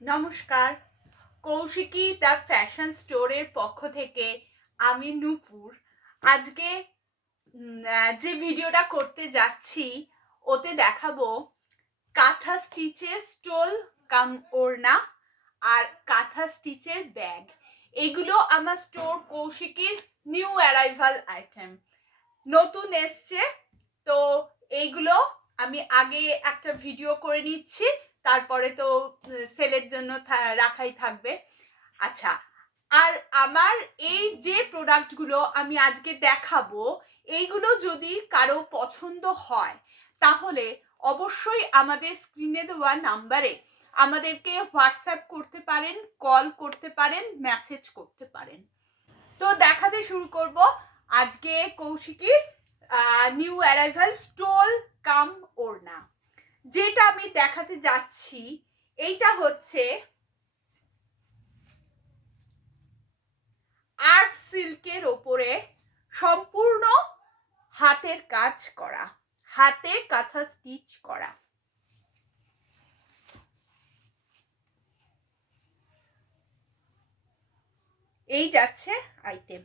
নমস্কার, Kaushiki the fashion স্টোরের পক্ষ থেকে আমি নূপুর। আজকে যে ভিডিওটা করতে যাচ্ছি ওতে দেখাবো কাঁথা স্টিচের স্টোল কাম ওড়না আর কাঁথা স্টিচের ব্যাগ। এগুলো আমার স্টোর কৌশিকীর নিউ অ্যারাইভাল আইটেম, নতুন এসছে। তো এইগুলো আমি আগে একটা ভিডিও করে নিচ্ছি, তারপরে তো সেলের জন্য রাখাই থাকবে। আচ্ছা, আর আমার এই যে প্রোডাক্টগুলো আমি আজকে দেখাবো, এইগুলো যদি কারো পছন্দ হয় তাহলে অবশ্যই আমাদের স্ক্রিনে দেওয়া নাম্বারে আমাদেরকে হোয়াটসঅ্যাপ করতে পারেন, কল করতে পারেন, মেসেজ করতে পারেন। তো দেখাতে শুরু করব আজকে কৌশিকীর নিউ অ্যারাইভাল স্টোল কাম ওড়না। যেটা আমি দেখাতে যাচ্ছি এইটা হচ্ছে আর্ট সিল্কের ওপরে সম্পূর্ণ হাতের কাজ করা, হাতে কাঁথা স্টিচ করা। এই যাচ্ছে আইটেম।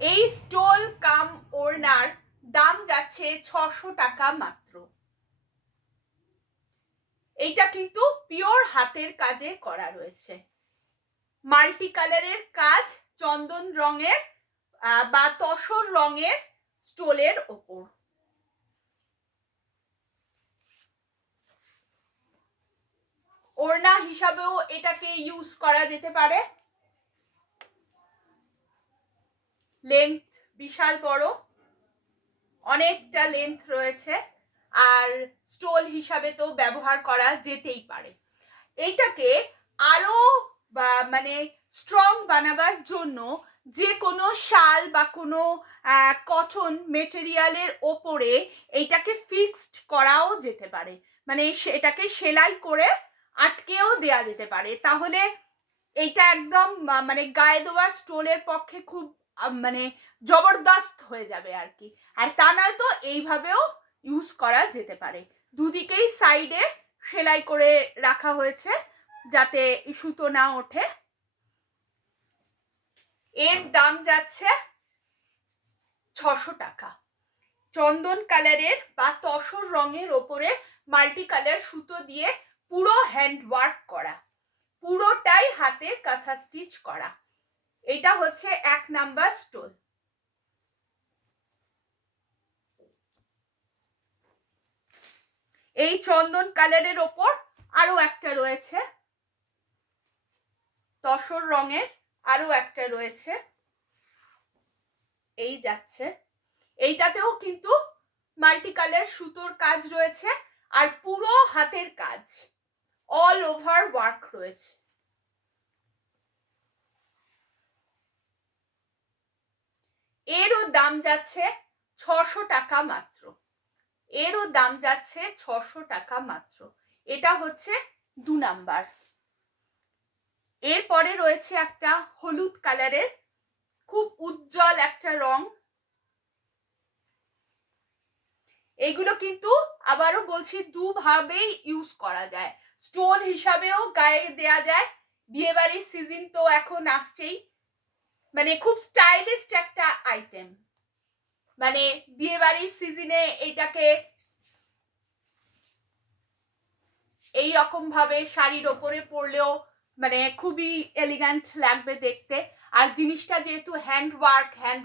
এই স্টোল কাম ওড়নার দাম যাচ্ছে 600 টাকা মাত্র। এইটা কিন্তু পিওর হাতের কাজে করা রয়েছে, মাল্টি কালারের কাজ, চন্দন রঙের বা তসর রঙের স্টোলের ওপর। ওড়না হিসাবেও এটাকে ইউজ করা যেতে পারে। লেন্থ বিশাল বড়, অনেকটা লেন্থ রয়েছে, আর স্টোল হিসাবে তো ব্যবহার করা যেতেই পারে। এইটাকে আরো মানে স্ট্রং বানাবার জন্য যে কোনো শাল বা কোনো কটন মেটেরিয়ালের ওপরে এইটাকে ফিক্সড করাও যেতে পারে, মানে এটাকে সেলাই করে আটকেও দেয়া যেতে পারে। তাহলে এইটা একদম মানে গায়ে দেওয়া স্টোলের পক্ষে খুব মানে জবরদস্ত হয়ে যাবে আর কি। আর তা নয় তো এইভাবেও ইউজ করা যেতে পারে। দুদিকেই সাইডে সেলাই করে রাখা হয়েছে যাতে সুতো না ওঠে। এর দাম যাচ্ছে 600 টাকা। চন্দন কালারের বা তসর রঙের ওপরে মাল্টি কালার সুতো দিয়ে পুরো হ্যান্ড ওয়ার্ক করা, পুরোটাই হাতে কাঁথা স্টিচ করা। এটা হচ্ছে 1 নাম্বার স্টোল। এই চন্দন কালারের ওপর আরো একটা রয়েছে, তসর রঙের আরো একটা রয়েছে, এই যাচ্ছে। এইটাতেও কিন্তু মাল্টি কালার সুতোর কাজ রয়েছে আর পুরো হাতের কাজ, অল ওভার ওয়ার্ক রয়েছে। এরও দাম যাচ্ছে 600 টাকা মাত্র। এরও দাম যাচ্ছে 600 টাকা মাত্র। এটা হচ্ছে 2 নাম্বার। এরপরে রয়েছে একটা হলুদ কালারের, খুব উজ্জ্বল একটা রং। এগুলো কিন্তু আবারও বলছি দুভাবেই ইউজ করা যায়, স্টোল হিসাবেও গায়ে দেয়া যায়। বিয়ে বাড়ির সিজন তো এখন আসছেই, মানে খুব স্টাইলিশ একটা আইটেম। মানে বিয়ে বাড়ির সিজনে এটাকে এই রকম ভাবে শাড়ির ওপরে পরলেও মানে খুবই এলিগ্যান্ট লাগবে দেখতে। আর জিনিসটা যেহেতু হ্যান্ড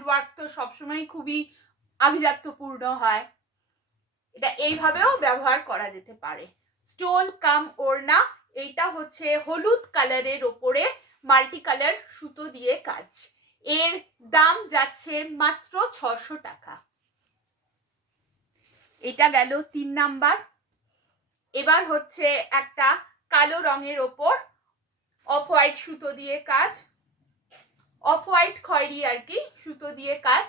ওয়ার্ক তো সবসময় খুবই আভিজাত্যপূর্ণ হয়। এটা এইভাবেও ব্যবহার করা যেতে পারে। স্টোল কাম ওড়না, এইটা হচ্ছে হলুদ কালারের ওপরে মাল্টি কালার সুতো দিয়ে কাজ। এর দাম যাচ্ছে মাত্র 600 টাকা। এটা গেল 3 নাম্বার। এবার হচ্ছে একটা কালো রঙের ওপর অফ হোয়াইট সুতো দিয়ে কাজ, অফ হোয়াইট খয়েরি আর কি সুতো দিয়ে কাজ।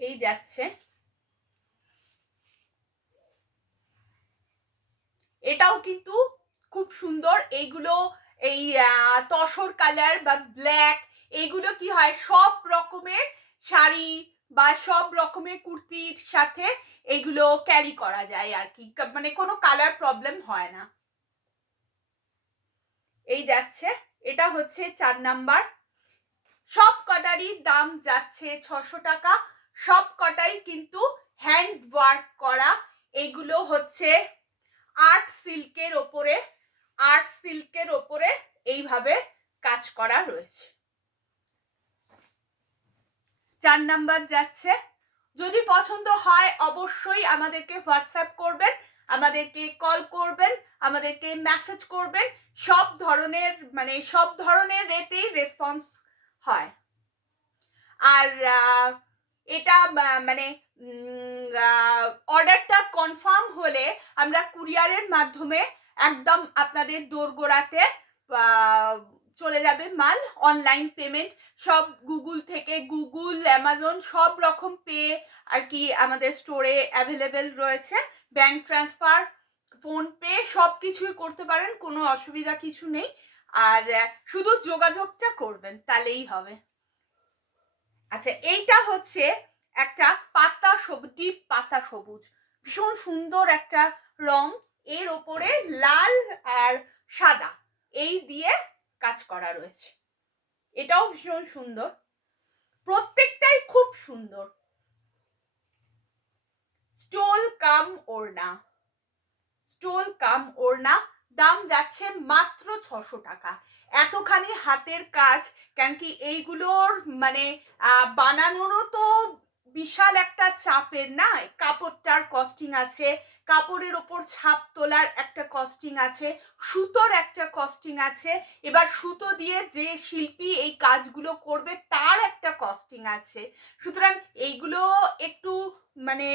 এই যাচ্ছে। এটাও কিন্তু খুব সুন্দর। এইগুলো এই তসর কালার বা ব্ল্যাক, এইগুলো কি হয় সব রকমের শাড়ি বা সব রকমের কুর্তির সাথে এইগুলো ক্যারি করা যায় আর কি, মানে কোনো কালার প্রবলেম হয় না। এই যাচ্ছে, এটা হচ্ছে 4 নাম্বার। সব কটারই দাম যাচ্ছে 600 টাকা। সব কটাই কিন্তু হ্যান্ড ওয়ার্ক করা। এগুলো হচ্ছে আর্ট সিল্কের ওপরে, আর্ট সিল্কের ওপরে এইভাবে কাজ করা রয়েছে। 4 নাম্বার যাচ্ছে। যদি পছন্দ হয় অবশ্যই আমাদেরকে হোয়াটসঅ্যাপ করবেন, আমাদেরকে কল করবেন, আমাদেরকে মেসেজ করবেন। সব ধরনের রেটেই রেসপন্স হয়। আর এটা মানে অর্ডারটা কনফার্ম হলে আমরা কুরিয়ারের মাধ্যমে একদম আপনাদের দোরগোড়াতে চলে যাবে মাল। অনলাইন পেমেন্ট সব গুগল থেকে, গুগল, অ্যামাজন সব রকম পে আর কি আমাদের স্টোরে অ্যাভেলেবেল রয়েছে। ব্যাংক ট্রান্সফার, ফোনপে সব কিছুই করতে পারেন, কোনো অসুবিধা কিছু নেই। আর শুধু যোগাযোগটা করবেন তাহলেই হবে। আচ্ছা, এইটা হচ্ছে একটা ডিপ পাতা সবুজ, ভীষণ সুন্দর একটা রং। এর ওপরে লাল আর সাদা এই দিয়ে কাজ করা রয়েছে। এটাও ভীষণ সুন্দর, প্রত্যেকটাই খুব সুন্দর। স্টোল কাম ওড়না, স্টোল কাম ওড়না, দাম যাচ্ছে মাত্র 600 টাকা। এতখানি হাতের কাজ, কেন কি এইগুলোর মানে বানানোরও তো বিশাল একটা চাপের না। কাপড়টার কস্টিং আছে, কাপড়ের ওপর ছাপ তোলার একটা কস্টিং আছে, সুতোর একটা কস্টিং আছে, এবার সুতো দিয়ে যে শিল্পী এই কাজগুলো করবে তার একটা কস্টিং আছে। সুতরাং এইগুলো একটু মানে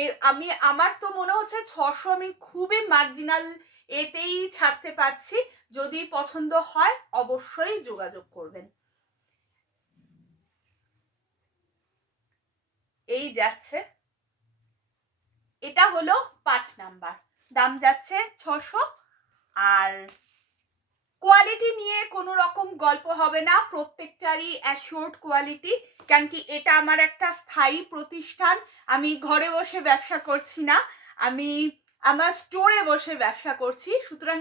আমার তো মনে হচ্ছে 600 আমি খুবই মার্জিনাল এতেই ছাড়তে পারছি। যদি পছন্দ হয় অবশ্যই যোগাযোগ করবেন। এই যাচ্ছে, এটা হলো 5 নাম্বার, দাম যাচ্ছে 600। আর কোয়ালিটি নিয়ে কোনো রকম গল্প হবে না, প্রত্যেকটারই অ্যাশিওরড কোয়ালিটি। কেন কি এটা আমার একটা স্থায়ী প্রতিষ্ঠান, আমি ঘরে বসে ব্যবসা করছি না, আমি আমার স্টোরে বসে ব্যবসা করছি। সুতরাং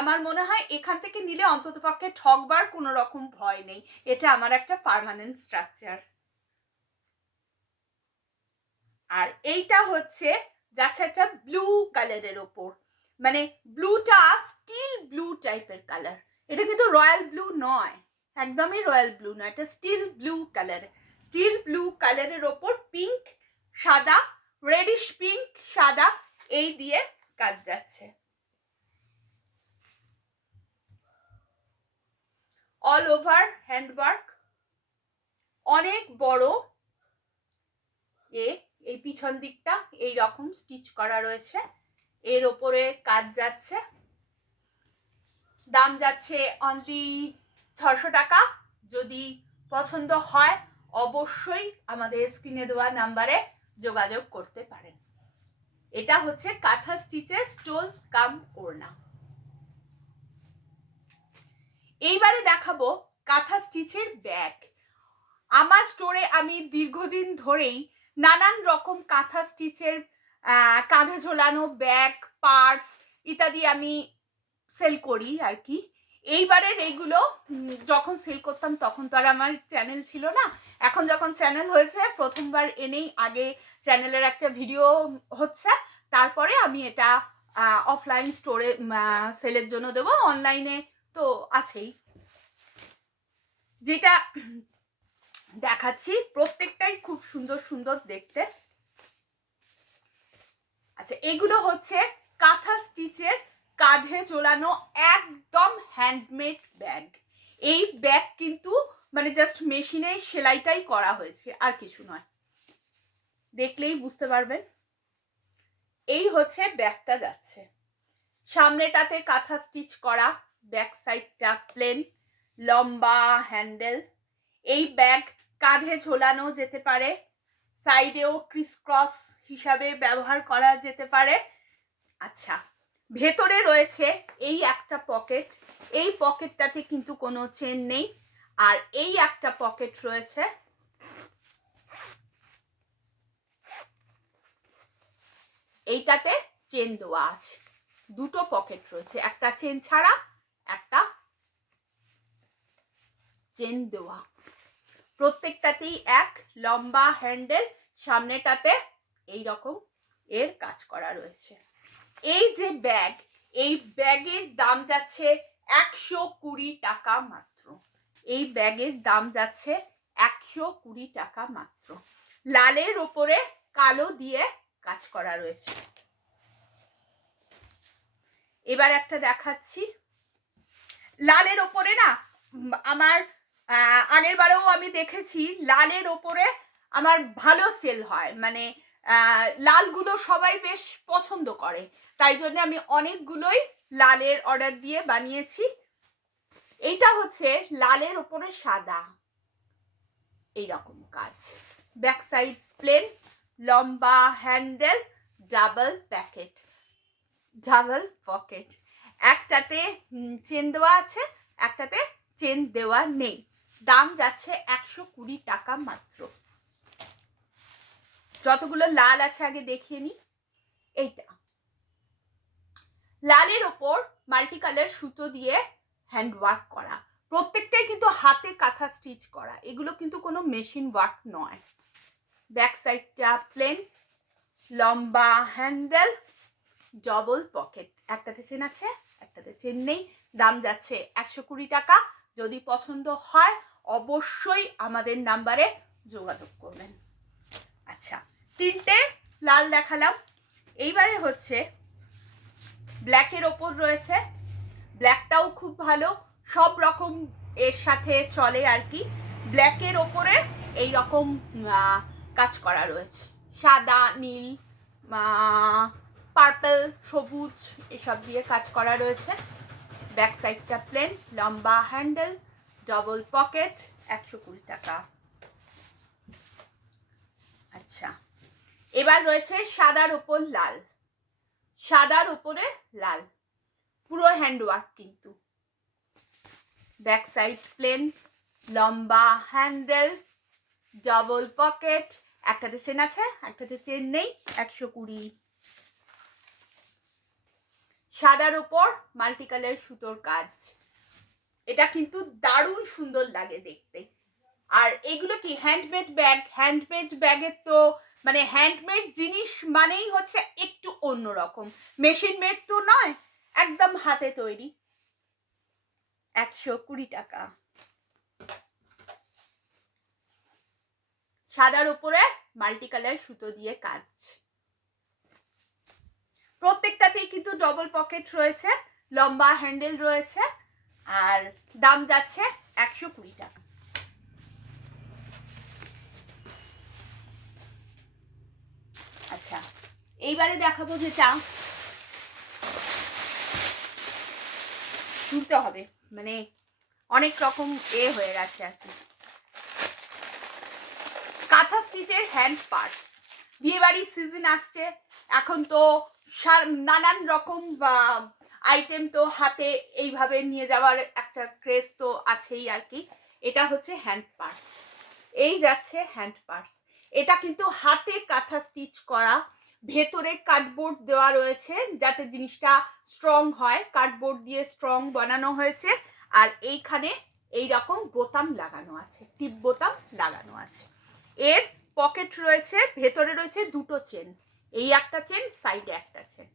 আমার মনে হয় এখান থেকে নিলে অন্ততপক্ষে ঠকবার কোনো রকম ভয় নেই। এটা আমার একটা পার্মানেন্ট স্ট্রাকচার। আর এইটা হচ্ছে যাচ্ছে একটা ব্লু কালারের ওপর, মানে ব্লুটা স্টিল ব্লু টাইপের কালার। এটা কিন্তু রয়্যাল ব্লু নয়, একদমই রয়্যাল ব্লু নয়, এটা steel blue colour. Steel blue কালারের ওপর পিঙ্ক সাদা, রেডিশ পিঙ্ক সাদা এই দিয়ে কাজ যাচ্ছে। অল ওভার হ্যান্ডওয়ার্ক, অনেক বড়। এই পিছন দিকটা এই রকম স্টিচ করা রয়েছে, এর ওপরে কাজ যাচ্ছে। দাম যাচ্ছে অনলি 600 টাকা। যদি পছন্দ হয় অবশ্যই আমাদের স্ক্রিনে দেওয়া নাম্বারে যোগাযোগ করতে পারেন। এটা হচ্ছে কাঁথা স্টিচের স্টোল কাম ওড়না। এইবারে দেখাবো কাঁথা স্টিচের ব্যাগ। আমার স্টোরে আমি দীর্ঘদিন ধরেই নানান রকম কাঁথা স্টিচের কাঁধে ঝোলানো ব্যাগ, পার্স ইত্যাদি আমি সেল করি আর কি। এইবারের এইগুলো যখন সেল করতাম তখন তো আর আমার চ্যানেল ছিল না, এখন যখন চ্যানেল হয়েছে প্রথমবার এনেই আগে চ্যানেলের একটা ভিডিও হচ্ছে, তারপরে আমি এটা অফলাইন স্টোরে সেলের জন্য দেবো। অনলাইনে তো আছেই। যেটা দেখাচ্ছি প্রত্যেকটাই খুব সুন্দর সুন্দর দেখতে। আচ্ছা, এগুলো হচ্ছে কাঁথা স্টিচের কাঁধে ঝোলানো একদম হ্যান্ডমেড ব্যাগ। এই ব্যাগ কিন্তু মানে জাস্ট মেশিনে সেলাইটাই করা হয়েছে, আর কিছু নয়, দেখলেই বুঝতে পারবেন। এই হচ্ছে ব্যাগটা যাচ্ছে, সামনেটাতে কাঁথা স্টিচ করা, ব্যাক সাইডটা প্লেন, লম্বা হ্যান্ডেল। এই ব্যাগ কাঁধে ঝোলানো যেতে পারে, সাইডেও ক্রিস ক্রস হিসাবে ব্যবহার করা যেতে পারে। আচ্ছা, ভেতরে রয়েছে এই একটা পকেট, এই পকেটটাতে কিন্তু কোনো চেন নেই। আর এই একটা পকেট রয়েছে, এইটাতে চেন দেওয়া আছে, দুটো পকেট রয়েছে, একটা চেন ছাড়া একটা চেন দেওয়া। প্রত্যেকটাতেই এক লম্বা হ্যান্ডেল, সামনেটাতে এই রকম এর কাজ করা রয়েছে। এই যে ব্যাগ, এই ব্যাগের দাম যাচ্ছে 120 টাকা মাত্র। এই ব্যাগের দাম যাচ্ছে 120 টাকা মাত্র। লালের ওপরে কালো দিয়ে কাজ করা রয়েছে। এবার একটা দেখাচ্ছি, লালের ওপরে না আমার আগের বারেও আমি দেখেছি লালের ওপরে আমার ভালো সেল হয়, মানে লালগুলো সবাই বেশ পছন্দ করে, তাই জন্য আমি অনেকগুলোই লালের অর্ডার দিয়ে বানিয়েছি। এইটা হচ্ছে লালের ওপরে সাদা, এইরকম কাজ, ব্যাক সাইড প্লেন, লম্বা হ্যান্ডেল, ডাবল পকেট, একটাতে চেন দেওয়া আছে, একটাতে চেন দেওয়া নেই। দাম যাচ্ছে 120 টাকা মাত্র। যতগুলো লাল আছে আগে দেখিয়ে নি। এইটা লালের ওপর মাল্টি কালার সুতো দিয়ে হ্যান্ড ওয়ার্ক করা, প্রত্যেকটাই কিন্তু হাতে কাঁথা স্টিচ করা, এগুলো কিন্তু কোনো মেশিন ওয়ার্ক নয়। ব্যাক সাইডটা প্লেন, লম্বা হ্যান্ডেল, ডবল পকেট, একটাতে চেন আছে একটাতে চেন নেই। দাম যাচ্ছে 120 টাকা। যদি পছন্দ হয় অবশ্যই আমাদের নাম্বারে যোগাযোগ করবেন। আচ্ছা, তিনটে লাল দেখালাম, এইবারে হচ্ছে ব্ল্যাকের ওপর রয়েছে। ব্ল্যাকটাও খুব ভালো, সব রকম এর সাথে চলে আর কি। ব্ল্যাকের ওপরে এই রকম কাজ করা রয়েছে, সাদা, নীল, পার্পল, সবুজ এসব দিয়ে কাজ করা রয়েছে। ব্যাক সাইডটা প্লেন, লম্বা হ্যান্ডেল, ডবল পকেট, 120 টাকা। আচ্ছা, এবার রয়েছে সাদার ওপর লাল, সাদার উপরে লাল, পুরো হ্যান্ডওয়ার্ক কিন্তু। ব্যাক সাইড প্লেন, লম্বা হ্যান্ডেল, ডবল পকেট, একটাতে চেন আছে একটাতে চেন নেই, 120। সাদার উপর মাল্টি কালার সুতোর কাজ, এটা কিন্তু দারুণ সুন্দর লাগে দেখতে। আর এগুলো কি হ্যান্ডমেড ব্যাগ, হ্যান্ডমেড ব্যাগের তো মানে হ্যান্ডমেড জিনিস মানেই হচ্ছে একটু অন্যরকম, মেশিন মেড তো নয়, একদম হাতে তৈরি। 120 টাকা। সাদার উপরে মাল্টি কালার সুতো দিয়ে কাজ, প্রত্যেকটাতেই কিন্তু ডবল পকেট রয়েছে, লম্বা হ্যান্ডেল রয়েছে, আর দাম যাচ্ছে 120 টাকা। আচ্ছা, এইবারে দেখাবো যেটা তুলতে হবে, মানে অনেক রকম হয়ে গেছে আর কি। কাঁথা স্টিচের হ্যান্ড পার্স, বিয়েবাড়ির সিজন আসছে, এখন তো নানান রকম আইটেম তো হাতে এইভাবে নিয়ে যাওয়ার একটা ক্রেজ তো আছেই আর কি। এটা হচ্ছে হ্যান্ড পার্স, এই যাচ্ছে হ্যান্ড পার্স। এটা কিন্তু হাতে কাঁথা স্টিচ করা, ভেতরে কার্ডবোর্ড দেওয়া রয়েছে যাতে জিনিসটা স্ট্রং হয়, কার্ডবোর্ড দিয়ে স্ট্রং বানানো হয়েছে। আর এইখানে এই রকম বোতাম লাগানো আছে, টিপ বোতাম লাগানো আছে। এর পকেট রয়েছে, ভেতরে রয়েছে দুটো চেন, এই একটা চেন, সাইডে একটা চেন,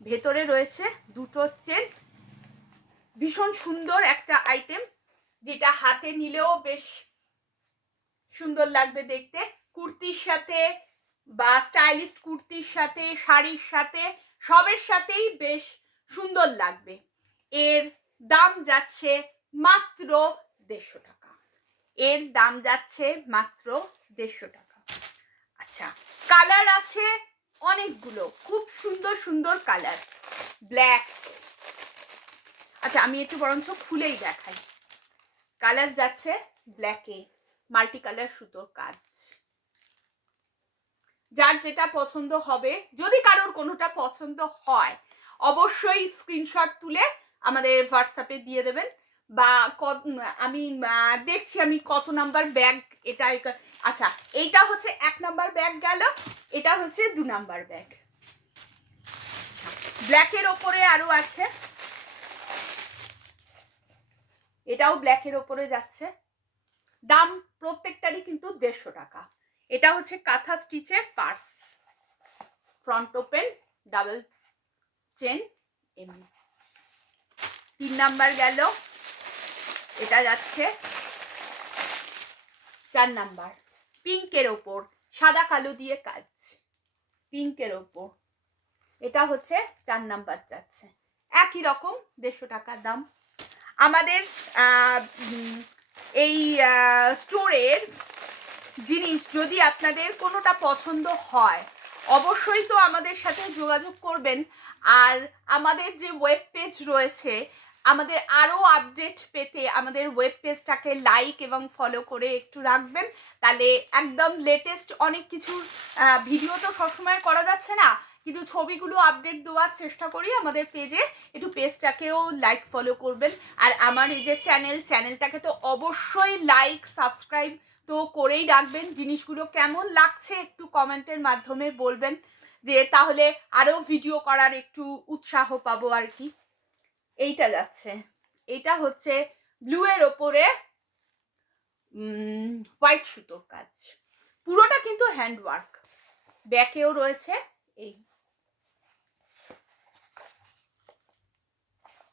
ভেতরে রয়েছে দুটো চেন। ভীষণ সুন্দর একটা আইটেম, যেটা হাতে নিলেও বেশ সুন্দর লাগবে দেখতে, কুর্তির সাথে বা স্টাইলিশ কুর্তির সাথে, শাড়ির সাথে, সবের সাথেই বেশ সুন্দর লাগবে। এর দাম যাচ্ছে মাত্র 150 টাকা। এর দাম যাচ্ছে মাত্র 150 টাকা। আচ্ছা, কালার আছে অনেকগুলো, খুব সুন্দর সুন্দর কালার, ব্ল্যাক। আচ্ছা, আমি একটু বরঞ্চ খুলেই দেখাই। কালার যাচ্ছে ব্ল্যাকে, মাল্টি কালার সুতোর কাজ, যার যেটা পছন্দ হবে, যদি কারোর কোনোটা পছন্দ হয় অবশ্যই স্ক্রিনশট তুলে আমাদের হোয়াটসঅ্যাপে দিয়ে দেবেন, বা আমি দেখছি আমি কত নাম্বার ব্যাগ এটা। আচ্ছা, এইটা হচ্ছে 1 নাম্বার ব্যাগ গেল, এটা হচ্ছে 2 নাম্বার ব্যাগ। ব্ল্যাকের ওপরে আরো আছে, এটাও ব্ল্যাকের ওপরে যাচ্ছে। দাম প্রত্যেকটারই কিন্তু 150 টাকা। এটা হচ্ছে কাঁথা স্টিচের purse, front open, double chain এমনি। 3 নাম্বার গেল, এটা যাচ্ছে 4 নাম্বার, পিঙ্কের ওপর সাদা কালো দিয়ে কাজ, পিঙ্কের ওপর, এটা হচ্ছে 4 নাম্বার যাচ্ছে, একই রকম 150 টাকা দাম। আমাদের এই স্টোরের জিনিস যদি আপনাদের কোনোটা পছন্দ হয় অবশ্যই তো আমাদের সাথে যোগাযোগ করবেন। আর আমাদের যে ওয়েব পেজ রয়েছে, আমাদের আরও আপডেট পেতে আমাদের ওয়েব পেজটাকে লাইক এবং ফলো করে একটু রাখবেন, তাহলে একদম লেটেস্ট অনেক কিছু ভিডিও তো সবসময় করা যাচ্ছে না, কিন্তু ছবিগুলো আপডেট দেওয়ার চেষ্টা করি আমাদের পেজে, একটু পেজটাকেও লাইক ফলো করবেন। আর আমার এই যে চ্যানেলটাকে তো অবশ্যই লাইক সাবস্ক্রাইব তো করেই রাখবেন। জিনিসগুলো কেমন লাগছে একটু কমেন্টের মাধ্যমে বলবেন, যে তাহলে আরও ভিডিও করার একটু উৎসাহ পাবো আর কি। এইটা যাচ্ছে, এটা হচ্ছে ব্লু এর ওপরে হোয়াইট সুতোর কাজ, পুরোটা কিন্তু হ্যান্ডওয়ার্ক, ব্যাকেও রয়েছে। এই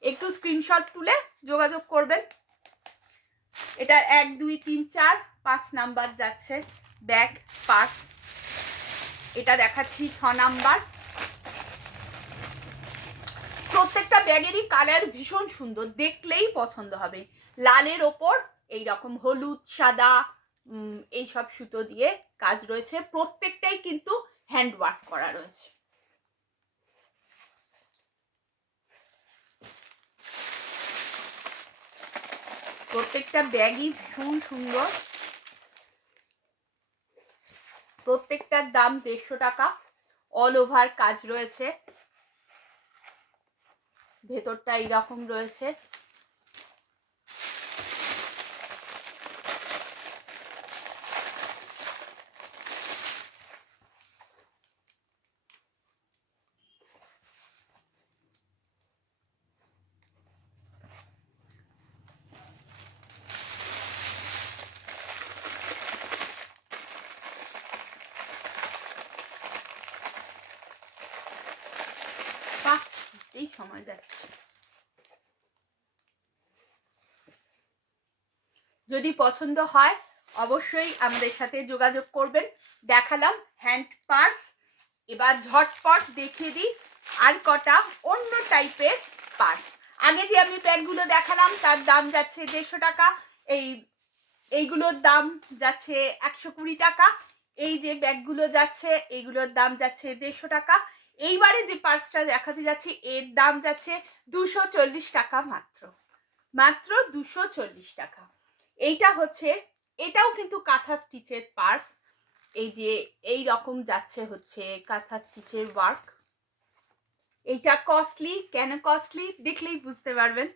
একটু স্ক্রিনশট তুলে যোগাযোগ করবেন। এটা 1 2 3 4 5 নাম্বার যাচ্ছে ব্যাগ পার্স। এটা দেখাচ্ছি 6 নাম্বার। প্রত্যেকটা ব্যাগেরই কালার ভীষণ সুন্দর, দেখলেই পছন্দ হবে। লালের ওপর এই রকম হলুদ সাদা এইসব সুতো দিয়ে কাজ রয়েছে, প্রত্যেকটাই কিন্তু হ্যান্ডওয়ার্ক করা রয়েছে। প্রত্যেকটা ব্যাগই ভীষণ সুন্দর, প্রত্যেকটার দাম 150 টাকা। অল ওভার কাজ রয়েছে, ভেতরটা এইরকম রয়েছে। বাহ, এই সময় যাচ্ছে। যদি পছন্দ হয় অবশ্যই আমাদের সাথে যোগাযোগ করবেন। দেখালাম হ্যান্ড পার্স, এবার ঝটপট দেখিয়ে দিই আর কটা অন্য টাইপের পার্স। আগে যে আমি ব্যাগগুলো দেখালাম তার দাম যাচ্ছে 150 টাকা, এইগুলোর দাম যাচ্ছে 120 টাকা, এই যে ব্যাগগুলো যাচ্ছে এইগুলোর দাম যাচ্ছে 150 টাকা। এইবারে যে পার্সটা দেখাতে যাচ্ছি এর দাম যাচ্ছে 240 টাকা, মাত্র 240 টাকা। এইটা হচ্ছে, এটাও কিন্তু কাঁথা স্টিচের পার্স, এই যে এই রকম যাচ্ছে হচ্ছে কাঁথা স্টিচের ওয়ার্ক। এইটা কস্টলি, কেন কস্টলি দেখলেই বুঝতে পারবেন।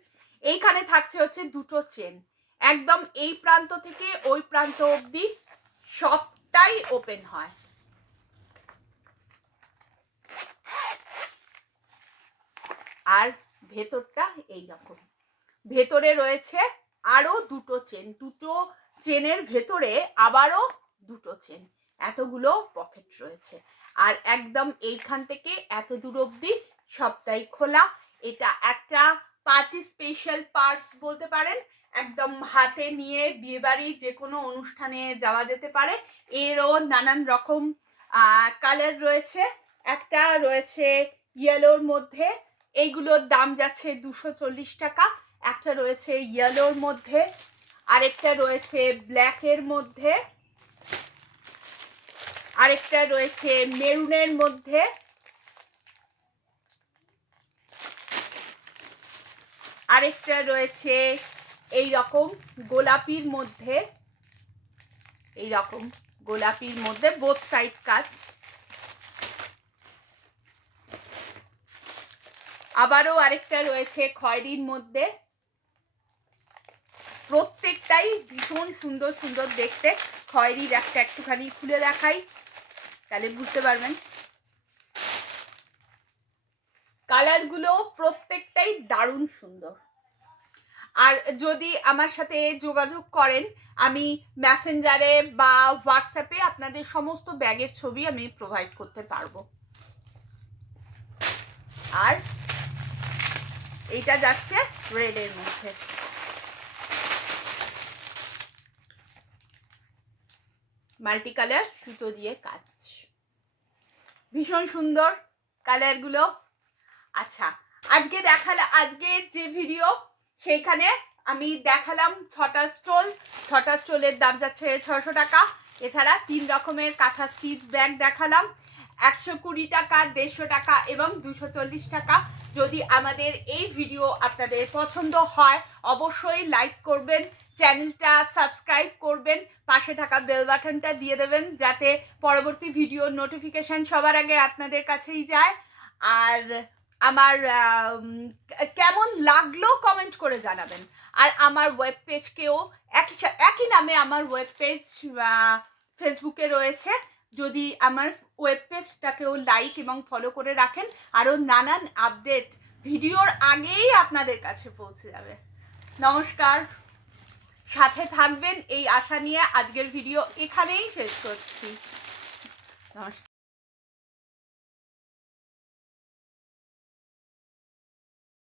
এইখানে থাকছে হচ্ছে দুটো চেন, একদম এই প্রান্ত থেকে ওই প্রান্ত অবধি সবটাই ওপেন হয়। আর ভেতরটা এই রকম, ভেতরে রয়েছে আরো দুটো চেন, দুটো চেনের ভেতরে আবারও দুটো চেন, এতগুলো পকেট রয়েছে। আর একদম এইখান থেকে এত দূর অবধি সবটাই খোলা। এটা একটা পার্টি স্পেশাল পার্স বলতে পারেন, একদম হাতে নিয়ে বিয়েবাড়ি যে কোনো অনুষ্ঠানে যাওয়া যেতে পারে। এরও নানান রকম কালার রয়েছে, একটা রয়েছে ইয়েলোর মধ্যে, এইগুলোর দাম যাচ্ছে 240 টাকা। একটা রয়েছে ইয়েলোর মধ্যে, আরেকটা রয়েছে ব্ল্যাকের মধ্যে, আরেকটা রয়েছে মেরুনের মধ্যে, আরেকটা রয়েছে এই রকম গোলাপির মধ্যে, এই রকম গোলাপির মধ্যে বোথ সাইড কাজ। আবারও আরেকটা রয়েছে খয়েরির মধ্যে। প্রত্যেকটাই ভীষণ সুন্দর সুন্দর দেখতে। খয়েরির একটা একটুখানি খুলে দেখাই তাহলে বুঝতে পারবেন। কালারগুলো প্রত্যেকটাই দারুণ সুন্দর। আর যদি আমার সাথে যোগাযোগ করেন, আমি মেসেঞ্জারে বা হোয়াটসঅ্যাপে আপনাদের সমস্ত ব্যাগের ছবি আমি প্রোভাইড করতে পারবো। আর এইটা যাচ্ছে রেডের মধ্যে। মাল্টি কালার সুতো দিয়ে কাজ, ভীষণ সুন্দর কালারগুলো। আচ্ছা, আজকের যে ভিডিও সেইখানে আমি দেখালাম 6টা স্টোল। 6টা স্টোলের দাম যাচ্ছে 600 টাকা। এছাড়া 3 রকমের কাঁথা স্টিচ ব্যাগ দেখালাম, 120 টাকা, 150 টাকা এবং 240 টাকা। যদি আমাদের এই ভিডিও আপনাদের পছন্দ হয় অবশ্যই লাইক করবেন, চ্যানেলটা সাবস্ক্রাইব করবেন, পাশে থাকা বেল বাটনটা দিয়ে দেবেন যাতে পরবর্তী ভিডিও নোটিফিকেশন সবার আগে আপনাদের কাছেই যায়। আর আমার কেমন লাগলো কমেন্ট করে জানাবেন। আর আমার ওয়েব পেজকেও একই নামে আমার ওয়েব পেজ ফেসবুকে রয়েছে, যদি আমার ওয়েব পেজটাকেও লাইক এবং ফলো করে রাখেন, আরও নানান আপডেট ভিডিওর আগেই আপনাদের কাছে পৌঁছে যাবে। নমস্কার, সাথে থাকবেন এই আশা নিয়ে আজকের ভিডিও এখানেই শেষ করছি। নমস্কার।